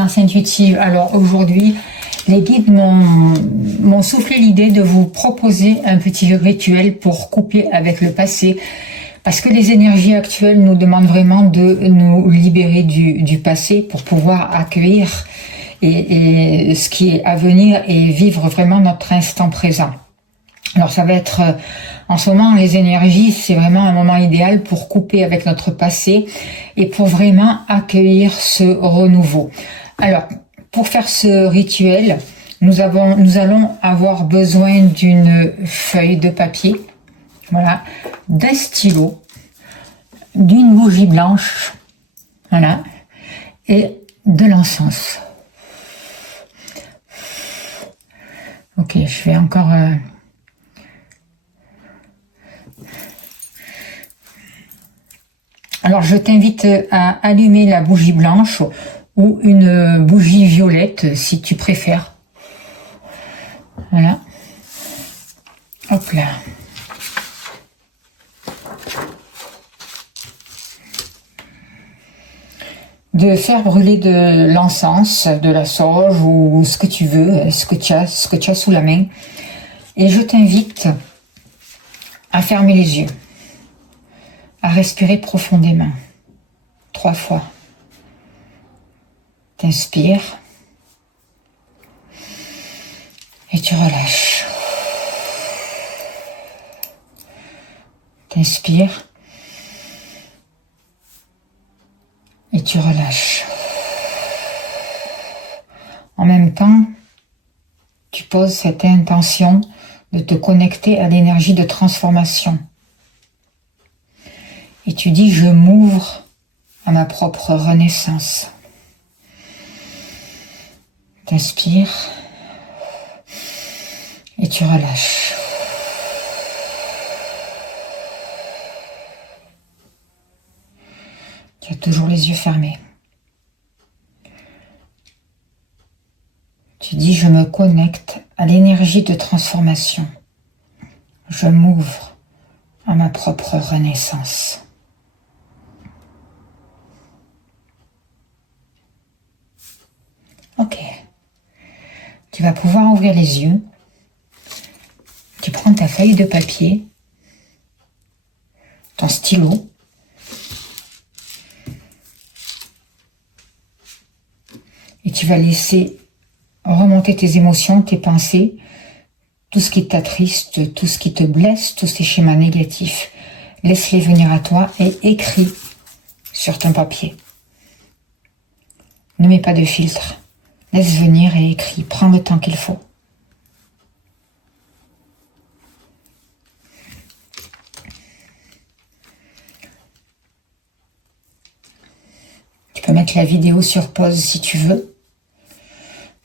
guidance intuitive. Alors aujourd'hui, les guides m'ont soufflé l'idée de vous proposer un petit rituel pour couper avec le passé. Parce que les énergies actuelles nous demandent vraiment de nous libérer du passé pour pouvoir accueillir et ce qui est à venir et vivre vraiment notre instant présent. Alors ça va être, en ce moment, les énergies, c'est vraiment un moment idéal pour couper avec notre passé et pour vraiment accueillir ce renouveau. Alors, pour faire ce rituel, nous allons avoir besoin d'une feuille de papier, voilà, d'un stylo, d'une bougie blanche, voilà, et de l'encens. Ok, je vais encore... Alors, je t'invite à allumer la bougie blanche ou une bougie violette, si tu préfères. Voilà. Hop là. De faire brûler de l'encens, de la sauge ou ce que tu veux, ce que tu as sous la main. Et je t'invite à fermer les yeux, à respirer profondément, 3 fois. T'inspires et tu relâches. T'inspires et tu relâches. En même temps, tu poses cette intention de te connecter à l'énergie de transformation. Et tu dis, je m'ouvre à ma propre renaissance. T'inspires et tu relâches. Tu as toujours les yeux fermés. Tu dis, je me connecte à l'énergie de transformation. Je m'ouvre à ma propre renaissance. Ok. Tu vas pouvoir ouvrir les yeux. Tu prends ta feuille de papier, ton stylo, et tu vas laisser remonter tes émotions, tes pensées, tout ce qui t'attriste, tout ce qui te blesse, tous ces schémas négatifs. Laisse-les venir à toi et écris sur ton papier. Ne mets pas de filtre. Laisse venir et écris. Prends le temps qu'il faut. Tu peux mettre la vidéo sur pause si tu veux,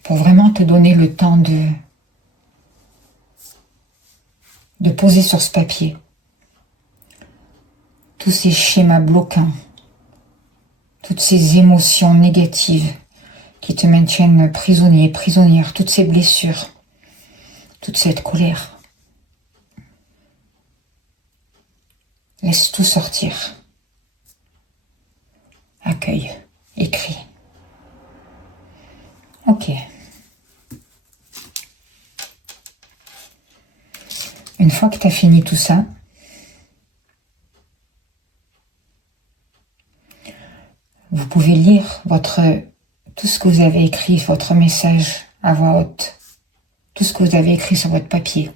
pour vraiment te donner le temps de poser sur ce papier tous ces schémas bloquants, toutes ces émotions négatives qui te maintiennent prisonnier, prisonnière, toutes ces blessures, toute cette colère. Laisse tout sortir. Accueille, écris. Ok. Une fois que tu as fini tout ça, vous pouvez lire tout ce que vous avez écrit, votre message à voix haute, tout ce que vous avez écrit sur votre papier.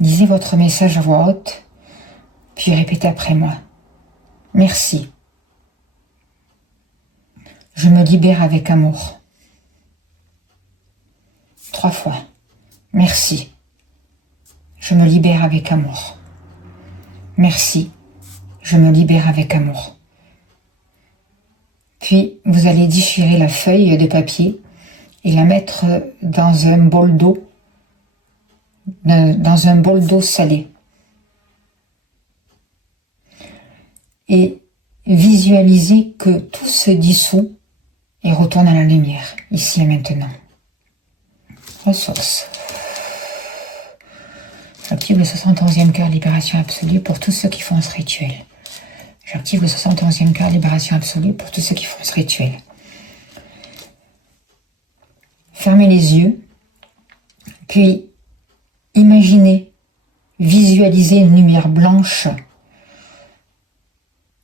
Lisez votre message à voix haute, puis répétez après moi. Merci. Je me libère avec amour. 3 fois. Merci. Je me libère avec amour. Merci. Je me libère avec amour. Puis, vous allez déchirer la feuille de papier et la mettre dans un bol d'eau, salé. Et visualisez que tout se dissout et retourne à la lumière, ici et maintenant. Ressources. Active le 71e cœur, libération absolue pour tous ceux qui font ce rituel. J'active le 71e cœur, libération absolue pour tous ceux qui font ce rituel. Fermez les yeux, puis imaginez, visualisez une lumière blanche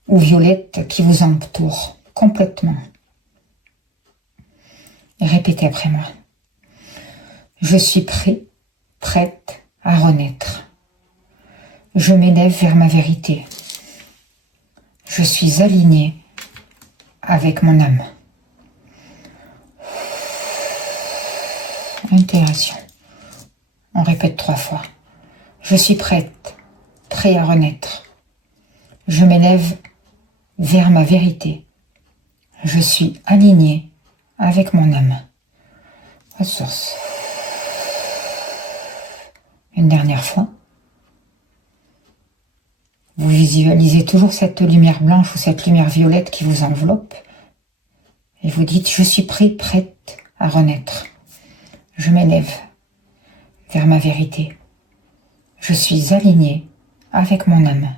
ou violette qui vous entoure complètement. Et répétez après moi. Je suis prêt, prête à renaître. Je m'élève vers ma vérité. Je suis aligné avec mon âme. Inspiration. On répète 3 fois. Je suis prête, prêt à renaître. Je m'élève vers ma vérité. Je suis aligné avec mon âme. Ressource. Une dernière fois. Vous visualisez toujours cette lumière blanche ou cette lumière violette qui vous enveloppe. Et vous dites, je suis prêt, prête à renaître. Je m'élève vers ma vérité. Je suis aligné avec mon âme.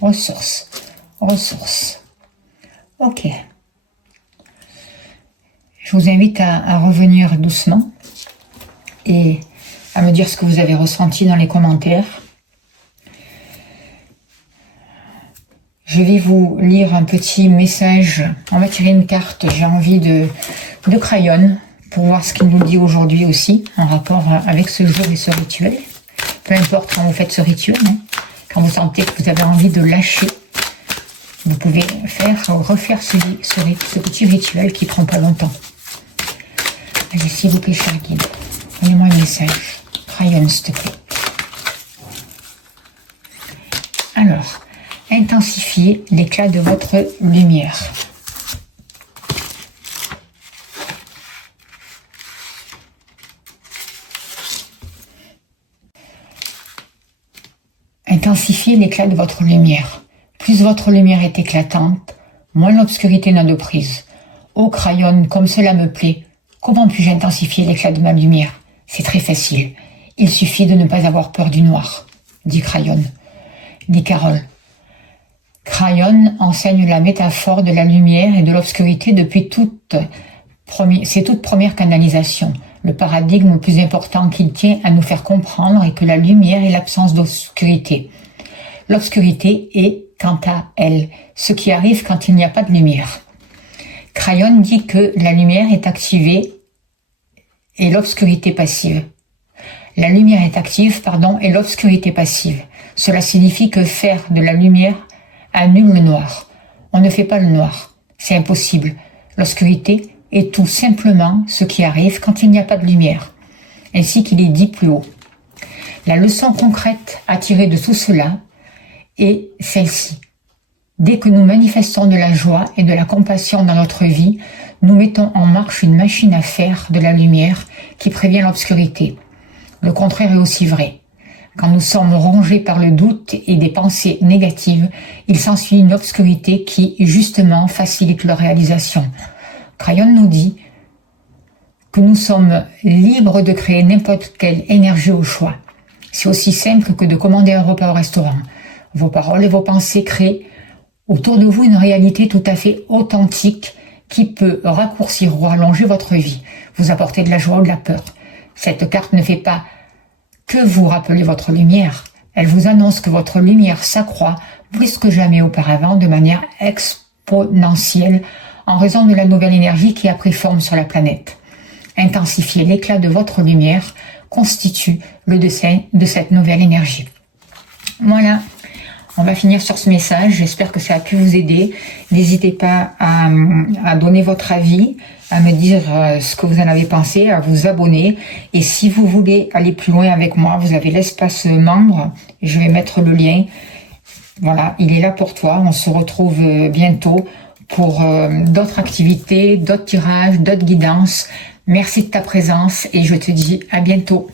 Ressource, ressource. Ok. Je vous invite à revenir doucement et à me dire ce que vous avez ressenti dans les commentaires. Je vais vous lire un petit message. On va tirer une carte. J'ai envie de crayon pour voir ce qu'il nous dit aujourd'hui aussi en rapport avec ce jour et ce rituel. Peu importe quand vous faites ce rituel, hein, quand vous sentez que vous avez envie de lâcher, vous pouvez refaire ce petit rituel qui prend pas longtemps. Allez, s'il vous plaît, cher guide, donnez-moi un message. Crayon, s'il te plaît. Alors, intensifiez l'éclat de votre lumière. Intensifiez l'éclat de votre lumière. Plus votre lumière est éclatante, moins l'obscurité n'a de prise. Ô crayon, comme cela me plaît, comment puis-je intensifier l'éclat de ma lumière? C'est très facile. Il suffit de ne pas avoir peur du noir, dit Crayon. Dit Carole. Crayon enseigne la métaphore de la lumière et de l'obscurité depuis ses toutes premières canalisations. Le paradigme le plus important qu'il tient à nous faire comprendre est que la lumière est l'absence d'obscurité. L'obscurité est, quant à elle, ce qui arrive quand il n'y a pas de lumière. Crayon dit que la lumière est activée et l'obscurité passive. La lumière est active, et l'obscurité passive. Cela signifie que faire de la lumière annule le noir. On ne fait pas le noir. C'est impossible. L'obscurité est tout simplement ce qui arrive quand il n'y a pas de lumière, ainsi qu'il est dit plus haut. La leçon concrète à tirer de tout cela est celle-ci. Dès que nous manifestons de la joie et de la compassion dans notre vie, nous mettons en marche une machine à faire de la lumière qui prévient l'obscurité. Le contraire est aussi vrai. Quand nous sommes rongés par le doute et des pensées négatives, il s'ensuit une obscurité qui, justement, facilite leur réalisation. Crayon nous dit que nous sommes libres de créer n'importe quelle énergie au choix. C'est aussi simple que de commander un repas au restaurant. Vos paroles et vos pensées créent autour de vous une réalité tout à fait authentique qui peut raccourcir ou rallonger votre vie, vous apporter de la joie ou de la peur. Cette carte ne fait pas que vous rappeler votre lumière. Elle vous annonce que votre lumière s'accroît plus que jamais auparavant de manière exponentielle en raison de la nouvelle énergie qui a pris forme sur la planète. Intensifier l'éclat de votre lumière constitue le dessin de cette nouvelle énergie. Voilà, on va finir sur ce message. J'espère que ça a pu vous aider. N'hésitez pas à donner votre avis, à me dire ce que vous en avez pensé, à vous abonner. Et si vous voulez aller plus loin avec moi, vous avez l'espace membre. Je vais mettre le lien. Voilà, il est là pour toi. On se retrouve bientôt pour d'autres activités, d'autres tirages, d'autres guidances. Merci de ta présence et je te dis à bientôt.